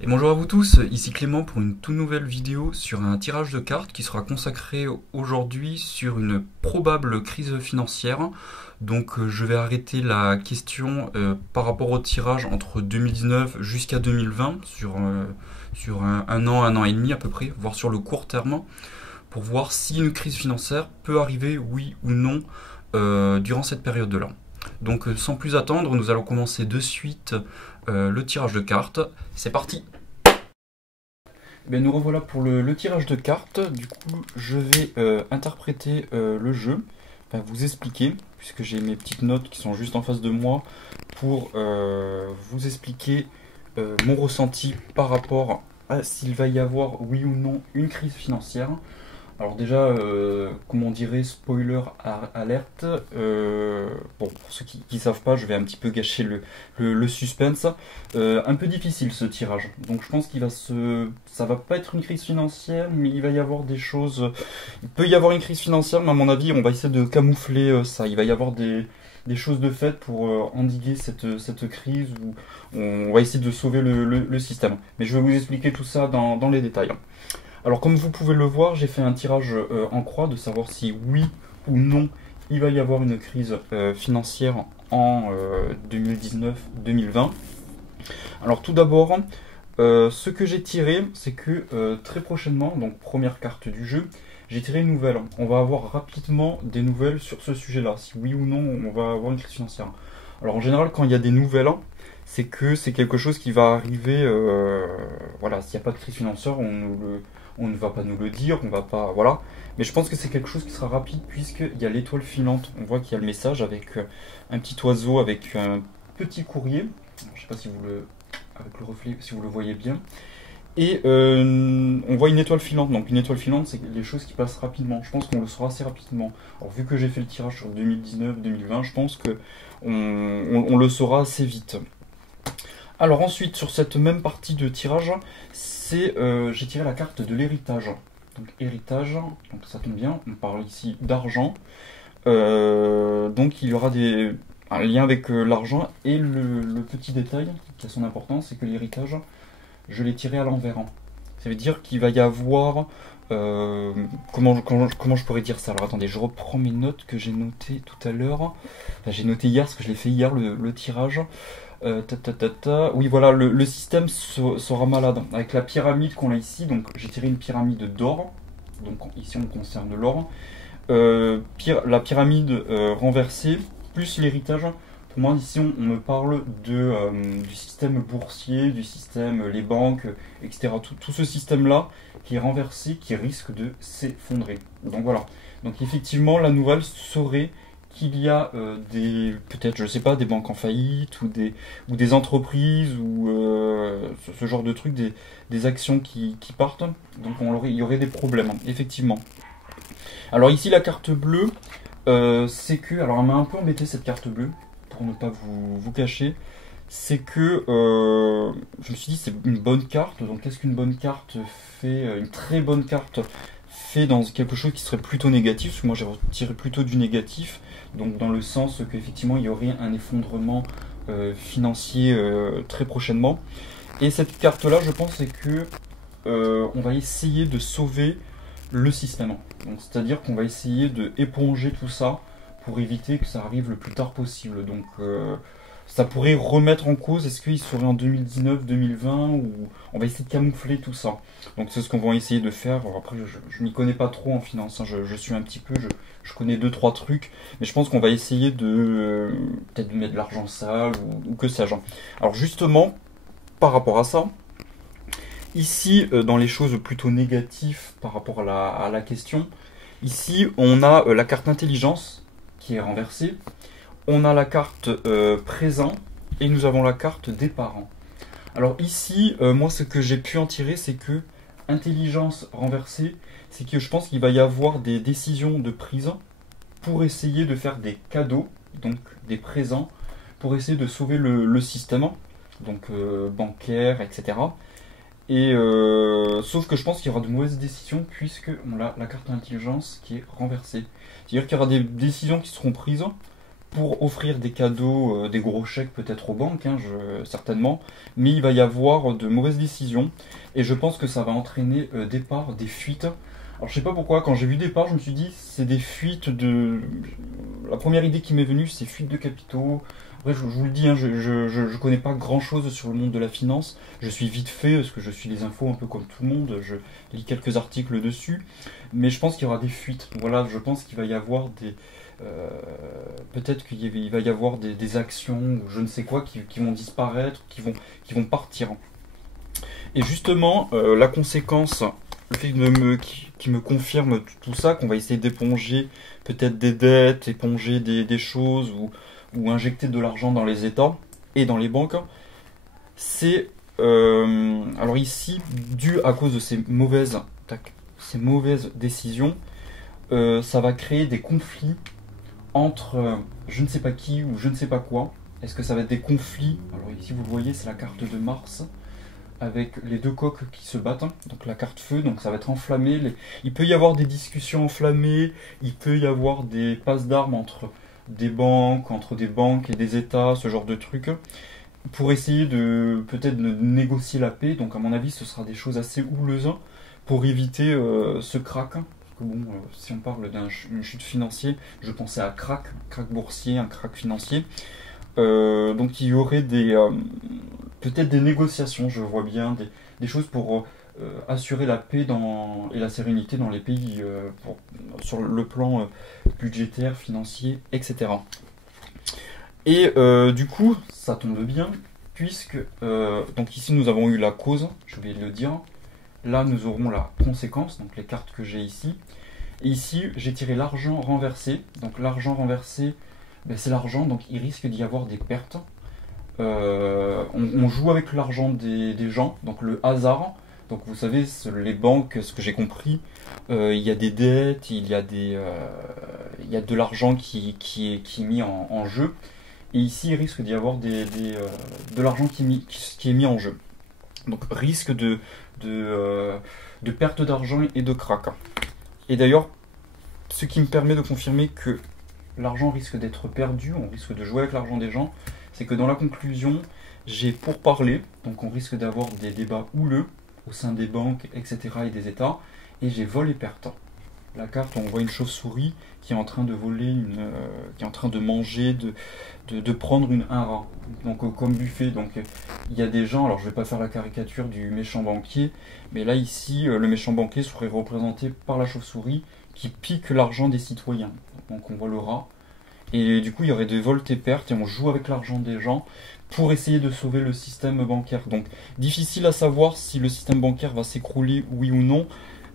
Et bonjour à vous tous, ici Clément pour une toute nouvelle vidéo sur un tirage de cartes qui sera consacré aujourd'hui sur une probable crise financière. Donc je vais arrêter la question par rapport au tirage entre 2019 jusqu'à 2020 sur un an et demi à peu près, voire sur le court terme, pour voir si une crise financière peut arriver, oui ou non, durant cette période-là. Donc sans plus attendre, nous allons commencer de suite le tirage de cartes. C'est parti! Ben, nous revoilà pour le tirage de cartes. Du coup, je vais interpréter le jeu, enfin, vous expliquer, puisque j'ai mes petites notes qui sont juste en face de moi, pour vous expliquer mon ressenti par rapport à s'il va y avoir, oui ou non, une crise financière. Alors déjà, comme on dirait, spoiler alerte. Bon, pour ceux qui ne savent pas, je vais un petit peu gâcher le suspense. Un peu difficile ce tirage. Donc je pense ça va pas être une crise financière, mais il va y avoir des choses. Il peut y avoir une crise financière, mais à mon avis, on va essayer de camoufler ça. Il va y avoir des choses de fait pour endiguer cette crise où on va essayer de sauver le système. Mais je vais vous expliquer tout ça dans les détails. Alors comme vous pouvez le voir, j'ai fait un tirage en croix de savoir si oui ou non il va y avoir une crise financière en 2019-2020. Alors tout d'abord, ce que j'ai tiré, c'est que très prochainement, donc première carte du jeu, j'ai tiré une nouvelle. On va avoir rapidement des nouvelles sur ce sujet-là, si oui ou non on va avoir une crise financière. Alors en général, quand il y a des nouvelles, c'est que c'est quelque chose qui va arriver. Voilà, s'il n'y a pas de crise financière, on ne va pas nous le dire, on va pas, voilà. Mais je pense que c'est quelque chose qui sera rapide puisqu'il y a l'étoile filante. On voit qu'il y a le message avec un petit oiseau avec un petit courrier. Je ne sais pas si avec le reflet, si vous le voyez bien. Et on voit une étoile filante. Donc une étoile filante, c'est les choses qui passent rapidement. Je pense qu'on le saura assez rapidement. Alors vu que j'ai fait le tirage sur 2019-2020, je pense que on le saura assez vite. Alors ensuite, sur cette même partie de tirage, j'ai tiré la carte de l'héritage. Donc héritage, donc ça tombe bien, on parle ici d'argent. Donc il y aura un lien avec l'argent et le petit détail qui a son importance, c'est que l'héritage, je l'ai tiré à l'envers. Ça veut dire qu'il va y avoir... comment je pourrais dire ça? Alors attendez, je reprends mes notes que j'ai notées tout à l'heure. Enfin, j'ai noté hier, parce que je l'ai fait hier, le tirage. Oui, voilà, le système sera malade. Avec la pyramide qu'on a ici, donc j'ai tiré une pyramide d'or. Donc ici on concerne l'or. La pyramide renversée, plus l'héritage. Pour moi, ici on me parle du système boursier, du système, les banques, etc. Tout ce système-là qui est renversé, qui risque de s'effondrer. Donc voilà. Donc effectivement, la nouvelle serait qu'il y a peut-être, je sais pas, des banques en faillite ou des entreprises ou ce genre de trucs, des actions qui partent. Donc il y aurait des problèmes, effectivement. Alors ici, la carte bleue, c'est que, alors elle m'a un peu embêté cette carte bleue, pour ne pas vous cacher, c'est que je me suis dit c'est une bonne carte. Donc qu'est-ce qu'une bonne carte fait? Une très bonne carte fait dans quelque chose qui serait plutôt négatif, parce que moi j'ai retiré plutôt du négatif, donc dans le sens qu'effectivement il y aurait un effondrement financier très prochainement. Et cette carte là, je pense, c'est que on va essayer de sauver le système. Donc c'est-à-dire qu'on va essayer de éponger tout ça pour éviter que ça arrive le plus tard possible. Donc ça pourrait remettre en cause, est-ce qu'il serait en 2019-2020, ou on va essayer de camoufler tout ça. Donc c'est ce qu'on va essayer de faire. Alors, après, je m'y connais pas trop en finance, hein. Je suis un petit peu, je connais 2-3 trucs, mais je pense qu'on va essayer de peut-être de mettre de l'argent sale ou que sais-je. Alors justement, par rapport à ça, ici, dans les choses plutôt négatives par rapport à la question, ici on a la carte intelligence qui est renversée. On a la carte présent et nous avons la carte des parents. Alors ici, moi ce que j'ai pu en tirer, c'est que intelligence renversée, c'est que je pense qu'il va y avoir des décisions de prise pour essayer de faire des cadeaux, donc des présents, pour essayer de sauver le système, donc bancaire, etc. Et sauf que je pense qu'il y aura de mauvaises décisions puisque on a la carte intelligence qui est renversée. C'est-à-dire qu'il y aura des décisions qui seront prises pour offrir des cadeaux, des gros chèques peut-être aux banques, hein, certainement, mais il va y avoir de mauvaises décisions, et je pense que ça va entraîner départ, des fuites. Alors je sais pas pourquoi, quand j'ai vu départ, je me suis dit, c'est des fuites de... La première idée qui m'est venue, c'est fuite de capitaux. Après, je vous le dis, hein, je connais pas grand-chose sur le monde de la finance, je suis vite fait, parce que je suis les infos un peu comme tout le monde, je lis quelques articles dessus, mais je pense qu'il y aura des fuites. Voilà, je pense qu'il va y avoir des... peut-être qu'il va y avoir des actions ou je ne sais quoi qui vont disparaître, qui vont partir. Et justement, la conséquence, le fait qui me confirme tout ça, qu'on va essayer d'éponger peut-être des dettes, éponger des choses ou injecter de l'argent dans les États et dans les banques, c'est alors ici, dû à cause de ces mauvaises décisions, ça va créer des conflits entre je ne sais pas qui ou je ne sais pas quoi. Est-ce que ça va être des conflits? Alors ici vous le voyez, c'est la carte de Mars avec les deux coques qui se battent, hein. Donc la carte feu, donc ça va être enflammé. Il peut y avoir des discussions enflammées, il peut y avoir des passes d'armes entre des banques et des États, ce genre de trucs, pour essayer de peut-être de négocier la paix. Donc à mon avis, ce sera des choses assez houleuses pour éviter ce crack. Bon, si on parle d'une chute financière, je pensais à crack boursier, un crack financier. Donc il y aurait peut-être des négociations, je vois bien, des choses pour assurer la paix et la sérénité dans les pays sur le plan budgétaire, financier, etc. Et du coup, ça tombe bien, puisque donc ici nous avons eu la cause, je vais le dire. Là, nous aurons la conséquence, donc les cartes que j'ai ici. Et ici, j'ai tiré l'argent renversé. Donc l'argent renversé, ben, c'est l'argent, donc il risque d'y avoir des pertes. On joue avec l'argent des gens, donc le hasard. Donc vous savez, les banques, ce que j'ai compris, il y a des dettes, il y a de l'argent qui est mis en jeu. Et ici, il risque d'y avoir de l'argent qui est mis en jeu. Donc risque de perte d'argent et de crack. Et d'ailleurs, ce qui me permet de confirmer que l'argent risque d'être perdu, on risque de jouer avec l'argent des gens, c'est que dans la conclusion, j'ai pourparlé, donc on risque d'avoir des débats houleux au sein des banques, etc. et des États, et j'ai vol et perte. La carte, on voit une chauve-souris qui est en train de voler, qui est en train de manger, de prendre un rat, donc comme buffet. Donc il y a des gens, alors je vais pas faire la caricature du méchant banquier, mais là ici, le méchant banquier serait représenté par la chauve-souris qui pique l'argent des citoyens. Donc on voit le rat. Et du coup, il y aurait des vols et pertes et on joue avec l'argent des gens pour essayer de sauver le système bancaire. Donc, difficile à savoir si le système bancaire va s'écrouler, oui ou non.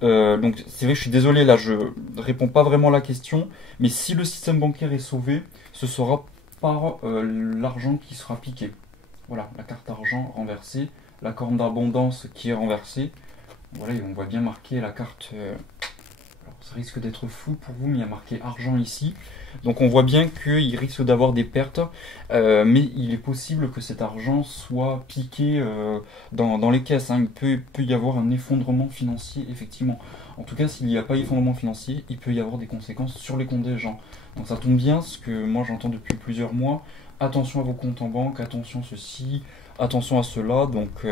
Donc, c'est vrai, je suis désolé, là, je réponds pas vraiment à la question. Mais si le système bancaire est sauvé, ce sera par l'argent qui sera piqué. Voilà, la carte argent renversée, la corne d'abondance qui est renversée. Voilà, et on voit bien marqué la carte... alors, ça risque d'être flou pour vous, mais il y a marqué argent ici. Donc on voit bien qu'il risque d'avoir des pertes, mais il est possible que cet argent soit piqué dans les caisses, hein. Il peut y avoir un effondrement financier, effectivement. En tout cas, s'il n'y a pas effondrement financier, il peut y avoir des conséquences sur les comptes des gens. Donc ça tombe bien, ce que moi j'entends depuis plusieurs mois. Attention à vos comptes en banque, attention à ceci, attention à cela. Donc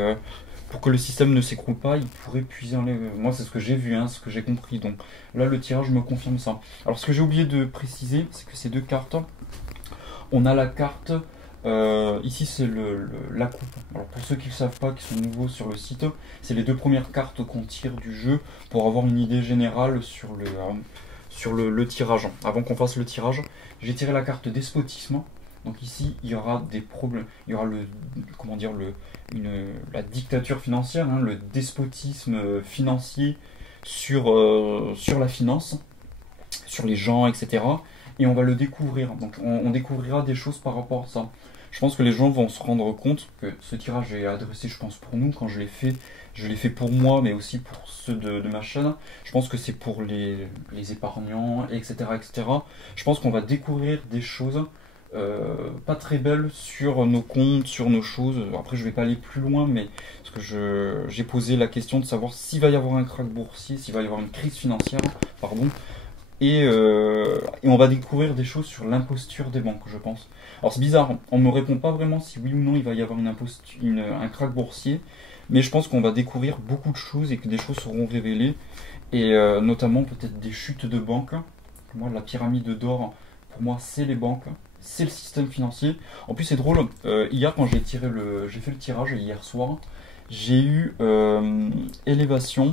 pour que le système ne s'écroule pas, il pourrait puiser en... Moi, c'est ce que j'ai vu, hein, ce que j'ai compris. Donc là, le tirage me confirme ça. Alors, ce que j'ai oublié de préciser, c'est que ces deux cartes, on a la carte... ici, c'est la coupe. Alors, pour ceux qui ne le savent pas, qui sont nouveaux sur le site, c'est les deux premières cartes qu'on tire du jeu pour avoir une idée générale sur le tirage. Avant qu'on fasse le tirage, j'ai tiré la carte despotisme. Donc ici, il y aura des problèmes, il y aura la dictature financière, hein, le despotisme financier sur la finance, sur les gens, etc. Et on va le découvrir. Donc on découvrira des choses par rapport à ça. Je pense que les gens vont se rendre compte que ce tirage est adressé, je pense, pour nous. Quand je l'ai fait pour moi, mais aussi pour ceux de ma chaîne. Je pense que c'est pour les épargnants, etc., etc. Je pense qu'on va découvrir des choses pas très belle sur nos comptes, sur nos choses. Après, je vais pas aller plus loin, mais parce que j'ai posé la question de savoir s'il va y avoir un krach boursier, s'il va y avoir une crise financière, pardon. et on va découvrir des choses sur l'imposture des banques, je pense. Alors c'est bizarre, on ne me répond pas vraiment si oui ou non il va y avoir un krach boursier, mais je pense qu'on va découvrir beaucoup de choses et que des choses seront révélées, et notamment peut-être des chutes de banques. Moi, la pyramide d'or, pour moi, c'est les banques, c'est le système financier. En plus, c'est drôle, hier quand j'ai fait le tirage hier soir, j'ai eu élévation.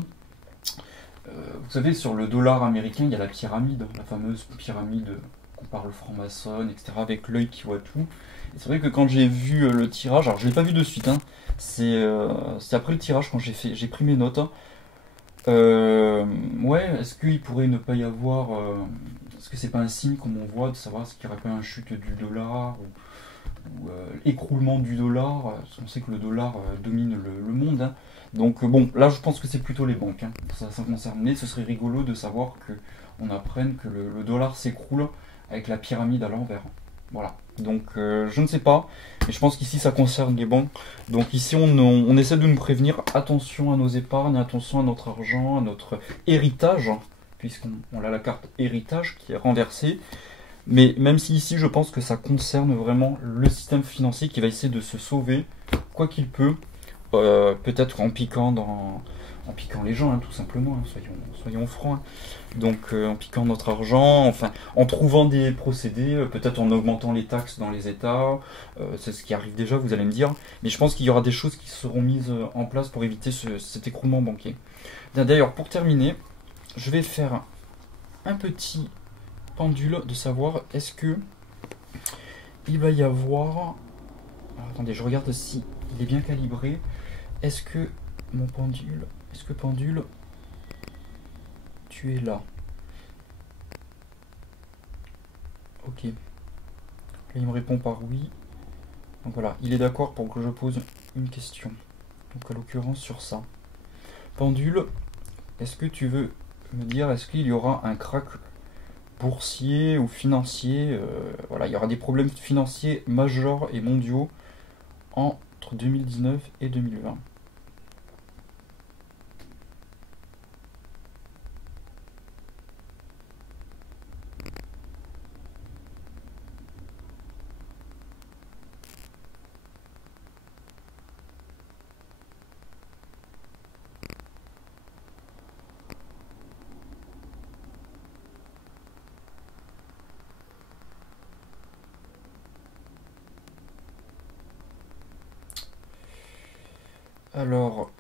Vous savez, sur le dollar américain, il y a la pyramide, la fameuse pyramide qu'on parle franc-maçonne, etc., avec l'œil qui voit tout. Et c'est vrai que quand j'ai vu le tirage, alors je ne l'ai pas vu de suite, hein, c'est après le tirage quand j'ai pris mes notes. Ouais, est-ce qu'il pourrait ne pas y avoir. Est-ce que c'est pas un signe, comme on voit, de savoir s'il n'y aurait pas une chute du dollar ou écroulement du dollar, parce qu'on sait que le dollar domine le monde, hein. Donc bon, là je pense que c'est plutôt les banques, hein, ça concerne. Mais ce serait rigolo de savoir que on apprenne que le dollar s'écroule avec la pyramide à l'envers. Voilà. Donc je ne sais pas, mais je pense qu'ici ça concerne les banques. Donc ici on essaie de nous prévenir, attention à nos épargnes, attention à notre argent, à notre héritage, puisqu'on a la carte héritage qui est renversée. Mais même si ici je pense que ça concerne vraiment le système financier qui va essayer de se sauver, quoi qu'il peut, peut-être en piquant les gens, hein, tout simplement, hein, soyons francs, hein. Donc en piquant notre argent, enfin en trouvant des procédés, peut-être en augmentant les taxes dans les États, c'est ce qui arrive déjà, vous allez me dire, mais je pense qu'il y aura des choses qui seront mises en place pour éviter cet écroulement bancaire. D'ailleurs, pour terminer, je vais faire un petit pendule de savoir est-ce que il va y avoir... Alors, attendez, je regarde si il est bien calibré. Est-ce que mon pendule... Est-ce que pendule... Tu es là. Ok. Là, il me répond par oui. Donc voilà, il est d'accord pour que je pose une question. Donc à l'occurrence sur ça. Pendule, est-ce que tu veux me dire, est-ce qu'il y aura un krach boursier ou financier, voilà, il y aura des problèmes financiers majeurs et mondiaux entre 2019 et 2020. Alors,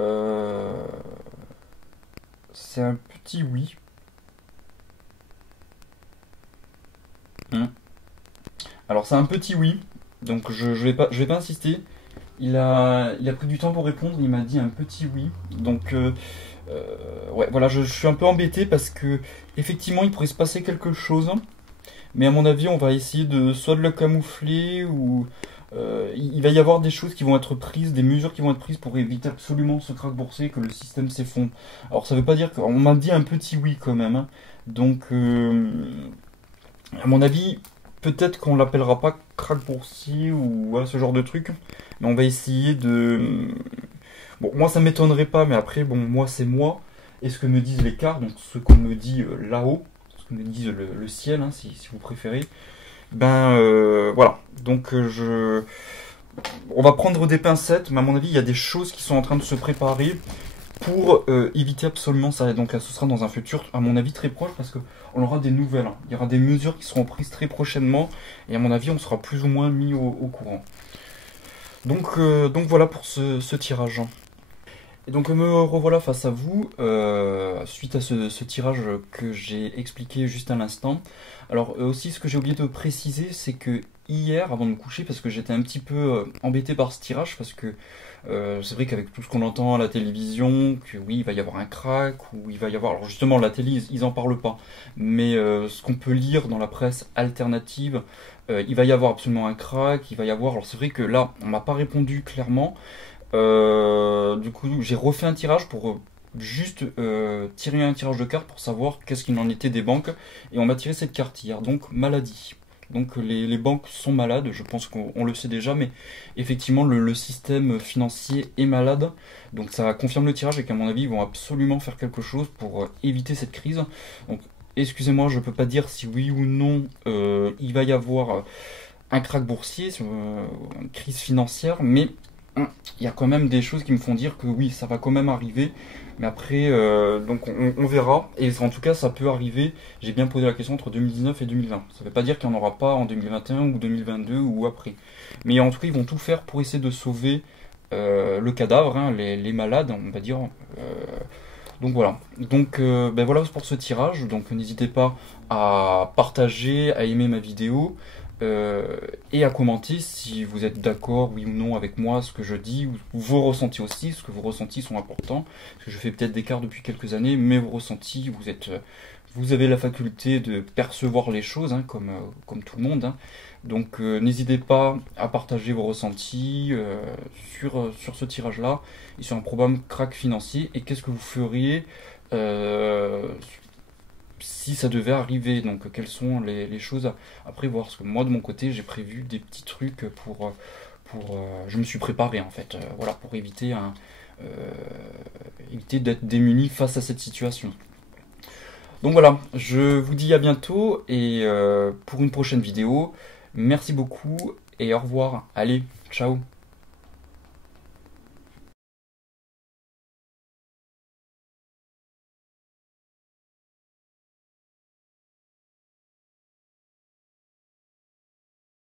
c'est un petit oui. Alors c'est un petit oui, donc je vais pas insister. Il a pris du temps pour répondre, il m'a dit un petit oui. Donc ouais, voilà, je suis un peu embêté parce que effectivement il pourrait se passer quelque chose, mais à mon avis on va essayer de soit de le camoufler ou il va y avoir des choses qui vont être prises, des mesures qui vont être prises pour éviter absolument ce krach boursier, que le système s'effondre. Alors ça veut pas dire qu'on m'a dit un petit oui quand même, hein. Donc à mon avis, peut-être qu'on l'appellera pas krach boursier ou voilà, ce genre de truc, mais on va essayer de... Bon, moi ça m'étonnerait pas, mais après, bon, moi c'est moi, et ce que me disent les cartes, donc ce qu'on me dit là-haut, ce que me dit le ciel, hein, si vous préférez, ben voilà, donc on va prendre des pincettes, mais à mon avis, il y a des choses qui sont en train de se préparer pour éviter absolument ça. Et donc là, ce sera dans un futur, à mon avis, très proche, parce qu'on aura des nouvelles, hein. Il y aura des mesures qui seront prises très prochainement, et à mon avis, on sera plus ou moins mis au courant. Donc voilà pour ce tirage. Et donc me revoilà face à vous, suite à ce tirage que j'ai expliqué juste à l'instant. Alors aussi ce que j'ai oublié de préciser, c'est que hier, avant de me coucher, parce que j'étais un petit peu embêté par ce tirage, parce que c'est vrai qu'avec tout ce qu'on entend à la télévision, que oui, il va y avoir un krach, ou il va y avoir... Alors justement, la télé, ils en parlent pas, mais ce qu'on peut lire dans la presse alternative, il va y avoir absolument un krach, il va y avoir... Alors c'est vrai que là, on m'a pas répondu clairement. Du coup, j'ai refait un tirage pour juste tirer un tirage de cartes pour savoir qu'est-ce qu'il en était des banques. Et on m'a tiré cette carte hier, donc maladie. Donc les banques sont malades, je pense qu'on le sait déjà, mais effectivement le système financier est malade. Donc ça confirme le tirage et qu'à mon avis ils vont absolument faire quelque chose pour éviter cette crise. Donc excusez-moi, je peux pas dire si oui ou non il va y avoir un krach boursier, une crise financière, mais il y a quand même des choses qui me font dire que oui, ça va quand même arriver. Mais après, donc on verra. Et en tout cas, ça peut arriver. J'ai bien posé la question entre 2019 et 2020. Ça ne veut pas dire qu'il n'y en aura pas en 2021 ou 2022 ou après. Mais en tout cas, ils vont tout faire pour essayer de sauver le cadavre, hein, les malades, on va dire. Donc voilà. Donc ben voilà pour ce tirage. Donc n'hésitez pas à partager, à aimer ma vidéo et à commenter si vous êtes d'accord, oui ou non, avec moi, ce que je dis, ou vos ressentis aussi, parce que vos ressentis sont importants. Parce que je fais peut-être d'écart depuis quelques années, mais vos ressentis, vous avez la faculté de percevoir les choses, hein, comme tout le monde. Hein. Donc n'hésitez pas à partager vos ressentis sur ce tirage-là et sur un probable krach financier. Et qu'est-ce que vous feriez si ça devait arriver? Donc quelles sont les choses à prévoir? Parce que moi de mon côté j'ai prévu des petits trucs je me suis préparé en fait, voilà, pour euh, éviter d'être démuni face à cette situation. Donc voilà, je vous dis à bientôt et pour une prochaine vidéo. Merci beaucoup et au revoir. Allez, ciao.